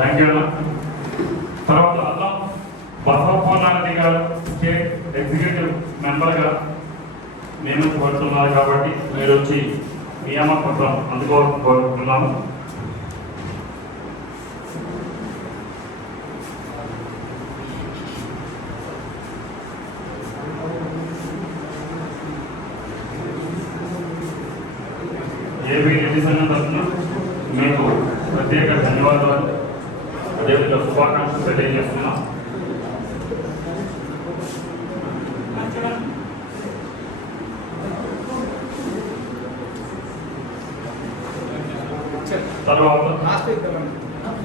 Thank you అన్న. తర్వాత అల్లం బసవపూర్ణారెడ్డి గారు స్టేట్ ఎగ్జిక్యూటివ్ మెంబర్గా నియమించబడుతున్నారు కాబట్టి మీరు వచ్చి నియామక పత్రం అందుకోవాలనుకుంటున్నాము. ఏబీ రెడ్డి సంఘం తరఫున మీకు ప్రత్యేక ధన్యవాదాలు, అదేవిధంగా శుభాకాంక్షలు తెలియజేస్తున్నాం. తర్వాత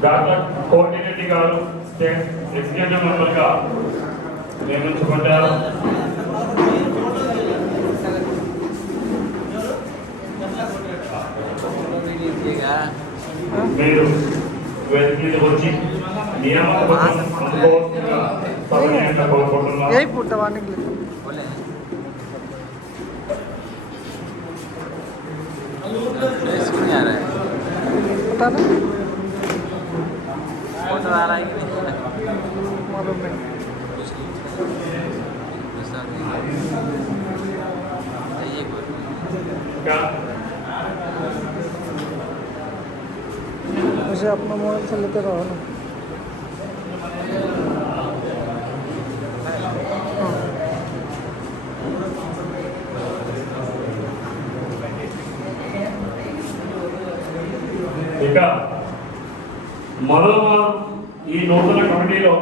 డాక్టర్ కోటిరెడ్డి గారు స్టేట్ ఎగ్జిక్యూటివ్ మెంబర్గా నియమించబడ్డారు. మీరు వేదిక మీద వచ్చి నియామక పత్రం అందుకోవాల్సిందిగా సవినయంగా కోరుకుంటున్నాను. मुझे अपना मोबाइल से लेते रहो ना। ఇక మరోమారు ఈ నూతన కమిటీలో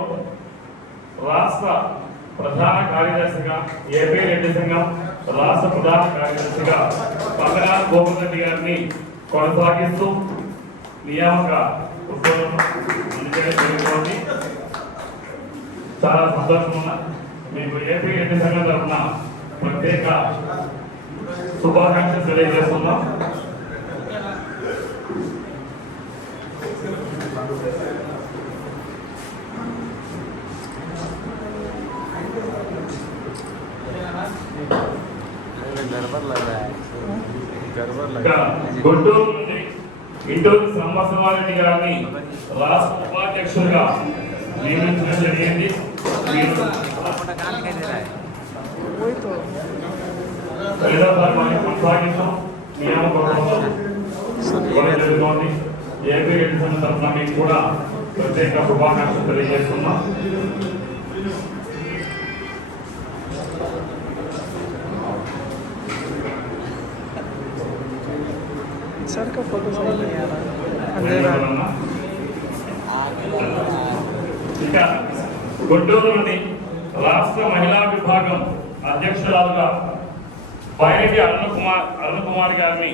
రాష్ట్ర ప్రధాన కార్యదర్శిగా ఏపీ రెడ్డి సంఘం రాష్ట్ర ప్రధాన కార్యదర్శిగా పక్కన గోపన్ రెడ్డి గారిని కొనసాగిస్తూ నియామక ఉద్యోగం జరుగుతోంది. చాలా సంతోషంగా మీకు ఏపీ రెడ్డి సంఘం తరఫున ప్రత్యేక శుభాకాంక్షలు తెలియజేస్తున్నాం. గుంటూరు నుండి ఇంటూరు సంవత్సరారెడ్డి గారిని రాష్ట్ర ఉపాధ్యక్షుడిగా నియమించడం జరిగింది. కొనసాగించాం నియామకం ఏపీ రెడ్డి సంఘం తరఫున మీకు కూడా ప్రత్యేక శుభాకాంక్షలు తెలియజేస్తున్నాం. सर का फोटो सही नहीं आ रहा। ఇంకా గుంటూరు నుండి రాష్ట్ర మహిళా విభాగం అధ్యక్షురాలుగా పైరెడ్డి అరుణ్ కుమార్ గారిని